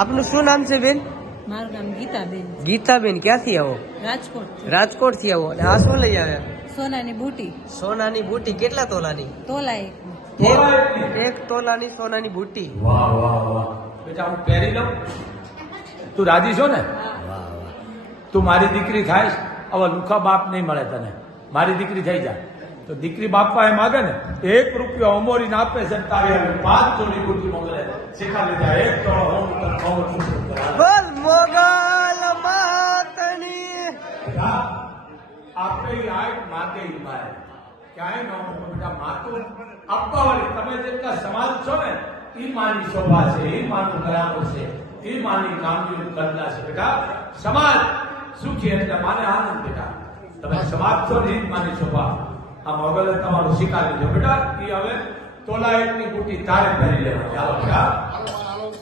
આપનું શું નામ છે બેન નામ ગીતા ગીતા બેન બેન ક્યાંથી આવો રાજકોટ રાજકોટ થી આવો અને આ શું લઈ આવ્યા સોનાની બુટી સોનાની બુટી કેટલા તોલાની તોલા એક તોલાની સોનાની બુટી પહેરી લઉં તું રાજી છો ને તું મારી દીકરી થાય હવે લુખા બાપ નહીં મળે તને મારી દીકરી થઈ જા તો દીકરી બાપા એ માગે ને એક રૂપિયો અમોરીને આપે છે તારી પાંચ ચોરી બુટી મોકલે શેખા લીધા એક તોડો બટા આપડે સમાજ છો ને ઇ માની સોભા છે ઇ માનું કામ છે ઇ માની કામની કરતા છે બટા સમાજ સુખ હે એટલે મારે બેટા તમે સમાજ છો ઇ માની સોભા આ મોગલે તમારો શીખાય બેટા એ હવે તોલા એક ની ગુટી ધારે ભરી લેવા